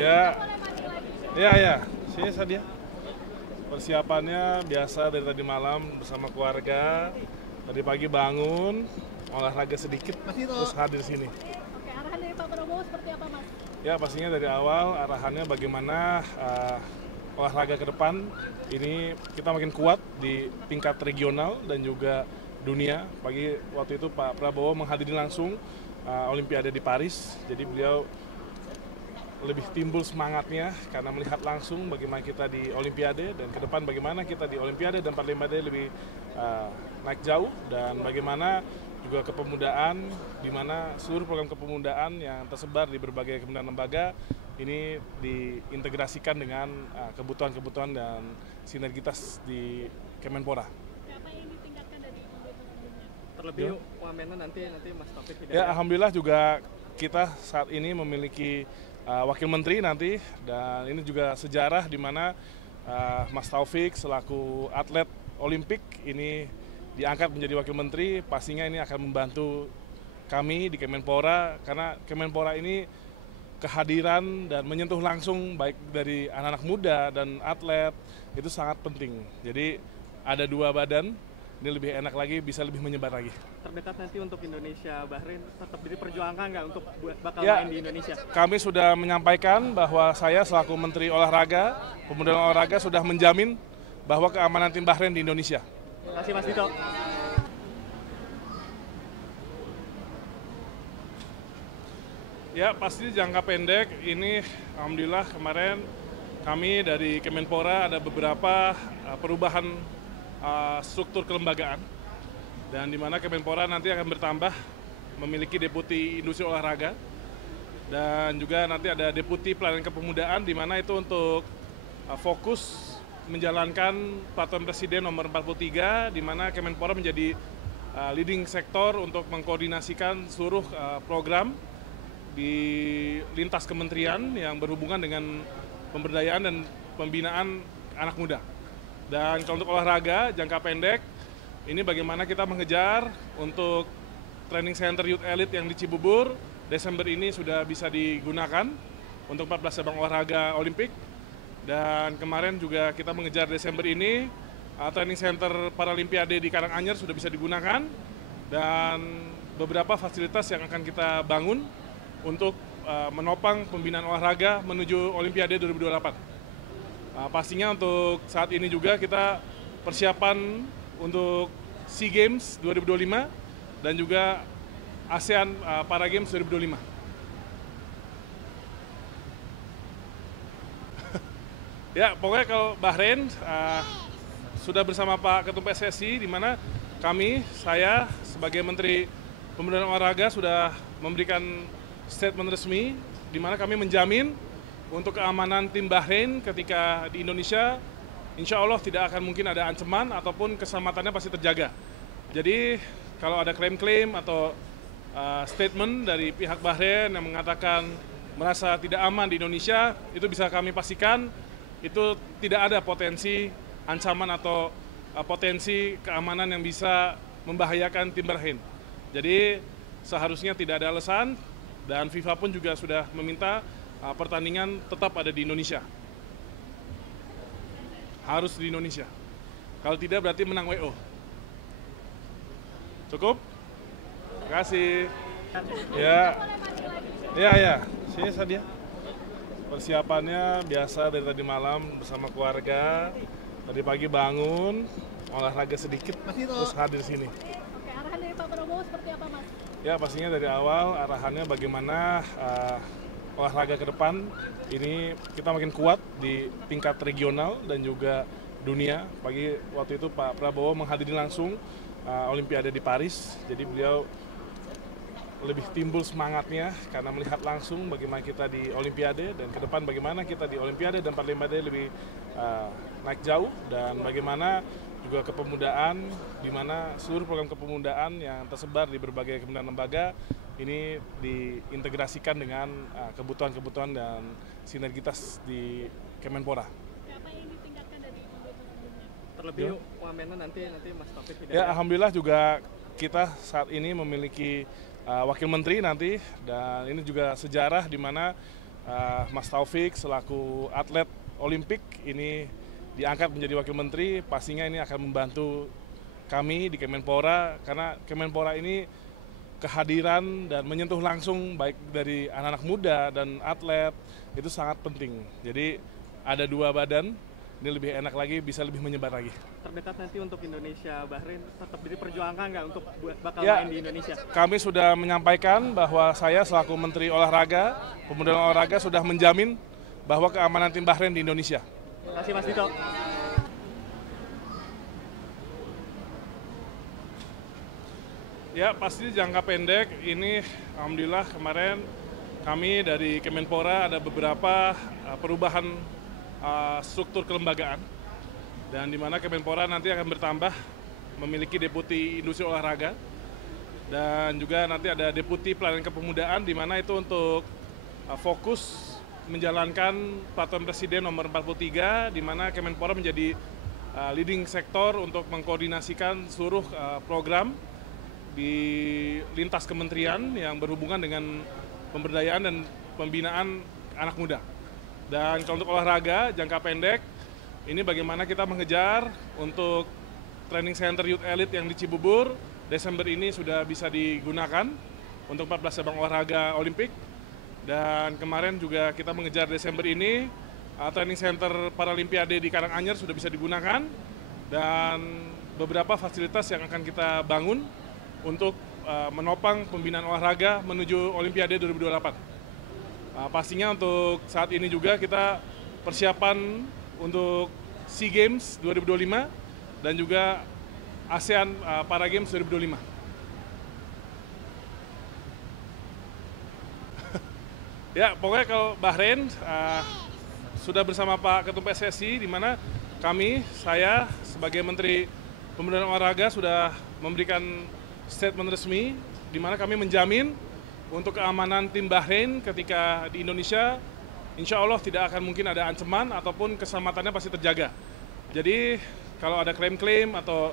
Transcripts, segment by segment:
Ya, ya. Sini Sadia. Persiapannya biasa dari tadi malam bersama keluarga. Tadi pagi bangun, olahraga sedikit, terus hadir sini. Oke, arahan dari Pak Prabowo seperti apa, Mas? Ya, pastinya dari awal arahannya bagaimana olahraga ke depan ini kita makin kuat di tingkat regional dan juga dunia. Pagi waktu itu Pak Prabowo menghadiri langsung Olimpiade di Paris, jadi beliau lebih timbul semangatnya karena melihat langsung bagaimana kita di Olimpiade dan ke depan bagaimana kita di Olimpiade dan Paralimpiade lebih naik jauh, dan bagaimana juga kepemudaan, di mana seluruh program kepemudaan yang tersebar di berbagai kementerian lembaga ini diintegrasikan dengan kebutuhan-kebutuhan dan sinergitas di Kemenpora. Apa yang ditingkatkan dari sebelumnya? Terlebih wamennya nanti Mas Taufik Ya, alhamdulillah juga kita saat ini memiliki wakil menteri nanti, dan ini juga sejarah di mana Mas Taufik selaku atlet Olimpik ini diangkat menjadi wakil menteri. Pastinya ini akan membantu kami di Kemenpora, karena Kemenpora ini kehadiran dan menyentuh langsung baik dari anak-anak muda dan atlet itu sangat penting. Jadi ada dua badan, ini lebih enak lagi, bisa lebih menyebar lagi. Terdekat nanti untuk Indonesia Bahrain tetap diperjuangkan nggak untuk bakal Ya, main di Indonesia? kami sudah menyampaikan bahwa saya selaku Menteri Olahraga, Pemuda dan Olahraga sudah menjamin bahwa keamanan tim Bahrain di Indonesia. Terima kasih Mas Dito. Ya, pasti jangka pendek ini alhamdulillah kemarin kami dari Kemenpora ada beberapa perubahan struktur kelembagaan, dan di mana Kemenpora nanti akan bertambah memiliki Deputi Industri Olahraga, dan juga nanti ada Deputi Pelayanan Kepemudaan, di mana itu untuk fokus menjalankan Peraturan Presiden nomor 43, di mana Kemenpora menjadi leading sektor untuk mengkoordinasikan seluruh program di lintas kementerian yang berhubungan dengan pemberdayaan dan pembinaan anak muda. Dan kalau untuk olahraga jangka pendek, ini bagaimana kita mengejar untuk training center Youth Elite yang di Cibubur, Desember ini sudah bisa digunakan untuk 14 cabang olahraga Olimpik. Dan kemarin juga kita mengejar Desember ini, training center Paralimpiade di Karanganyar sudah bisa digunakan, dan beberapa fasilitas yang akan kita bangun untuk menopang pembinaan olahraga menuju Olimpiade 2028. Pastinya untuk saat ini juga kita persiapan untuk SEA Games 2025 dan juga ASEAN Para Games 2025. Ya, pokoknya kalau Bahrain sudah bersama Pak Ketum PSSI, di mana saya sebagai Menteri Pemuda dan Olahraga sudah memberikan statement resmi, di mana kami menjamin untuk keamanan tim Bahrain ketika di Indonesia, insya Allah tidak akan mungkin ada ancaman ataupun keselamatannya pasti terjaga. Jadi kalau ada klaim-klaim atau statement dari pihak Bahrain yang mengatakan merasa tidak aman di Indonesia, itu bisa kami pastikan itu tidak ada potensi ancaman atau potensi keamanan yang bisa membahayakan tim Bahrain. Jadi seharusnya tidak ada alasan, dan FIFA pun juga sudah meminta pertandingan tetap ada di Indonesia. Harus di Indonesia. Kalau tidak berarti menang WO. Cukup? Terima kasih. Ya. Sini Sadia. Persiapannya biasa dari tadi malam bersama keluarga. Tadi pagi bangun, olahraga sedikit, terus hadir sini. Oke, arahan dari Pak Prabowo seperti apa, Mas? Ya, pastinya dari awal arahannya bagaimana olahraga ke depan ini kita makin kuat di tingkat regional dan juga dunia. Pagi waktu itu Pak Prabowo menghadiri langsung Olimpiade di Paris, jadi beliau lebih timbul semangatnya karena melihat langsung bagaimana kita di Olimpiade, dan ke depan bagaimana kita di Olimpiade dan Paralimpiade lebih naik jauh, dan bagaimana juga kepemudaan, di mana seluruh program kepemudaan yang tersebar di berbagai kementerian lembaga ini diintegrasikan dengan kebutuhan-kebutuhan dan sinergitas di Kemenpora. Apa yang ditingkatkan dari sebelumnya? Terlebih wamennya nanti Mas Taufik. Ya, alhamdulillah juga kita saat ini memiliki wakil menteri nanti, dan ini juga sejarah di mana Mas Taufik selaku atlet Olimpik ini diangkat menjadi wakil menteri, pastinya ini akan membantu kami di Kemenpora karena Kemenpora ini kehadiran dan menyentuh langsung baik dari anak-anak muda dan atlet itu sangat penting. Jadi ada dua badan, ini lebih enak lagi, bisa lebih menyebar lagi. Terdekat nanti untuk Indonesia Bahrain tetap diperjuangkan nggak untuk bakal Ya, main di Indonesia? kami sudah menyampaikan bahwa saya selaku Menteri Olahraga, Pemuda dan Olahraga sudah menjamin bahwa keamanan tim Bahrain di Indonesia. Terima kasih Mas Dito. Ya, pasti jangka pendek ini alhamdulillah kemarin kami dari Kemenpora ada beberapa perubahan struktur kelembagaan dan di mana Kemenpora nanti akan bertambah memiliki deputi industri olahraga dan juga nanti ada deputi pelayanan kepemudaan di mana itu untuk fokus menjalankan peraturan Presiden nomor 43 di mana Kemenpora menjadi leading sektor untuk mengkoordinasikan seluruh program di lintas kementerian yang berhubungan dengan pemberdayaan dan pembinaan anak muda. Dan kalau untuk olahraga jangka pendek, ini bagaimana kita mengejar untuk training center Youth Elite yang di Cibubur, Desember ini sudah bisa digunakan untuk 14 cabang olahraga Olimpik. Dan kemarin juga kita mengejar Desember ini, training center Paralimpiade di Karanganyar sudah bisa digunakan, dan beberapa fasilitas yang akan kita bangun untuk menopang pembinaan olahraga menuju Olimpiade 2028. Pastinya untuk saat ini juga kita persiapan untuk SEA Games 2025 dan juga ASEAN Para Games 2025. Ya, pokoknya kalau Bahrain sudah bersama Pak Ketum PSSI di mana kami, saya sebagai Menteri Pemuda dan Olahraga sudah memberikan statement resmi di mana kami menjamin untuk keamanan tim Bahrain ketika di Indonesia, insya Allah tidak akan mungkin ada ancaman ataupun keselamatannya pasti terjaga. Jadi kalau ada klaim-klaim atau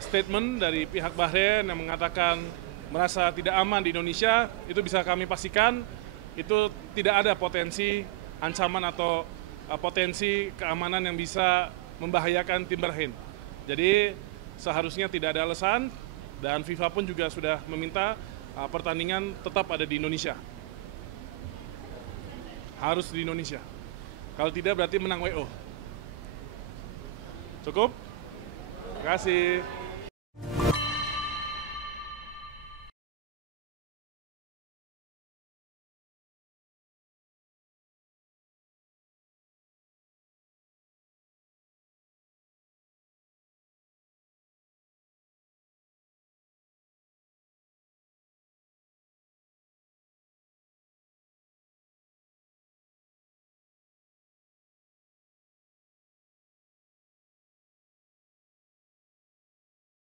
statement dari pihak Bahrain yang mengatakan merasa tidak aman di Indonesia, itu bisa kami pastikan itu tidak ada potensi ancaman atau potensi keamanan yang bisa membahayakan tim Bahrain. Jadi seharusnya tidak ada alasan. Dan FIFA pun juga sudah meminta pertandingan tetap ada di Indonesia. Harus di Indonesia. Kalau tidak berarti menang WO. Cukup? Terima kasih.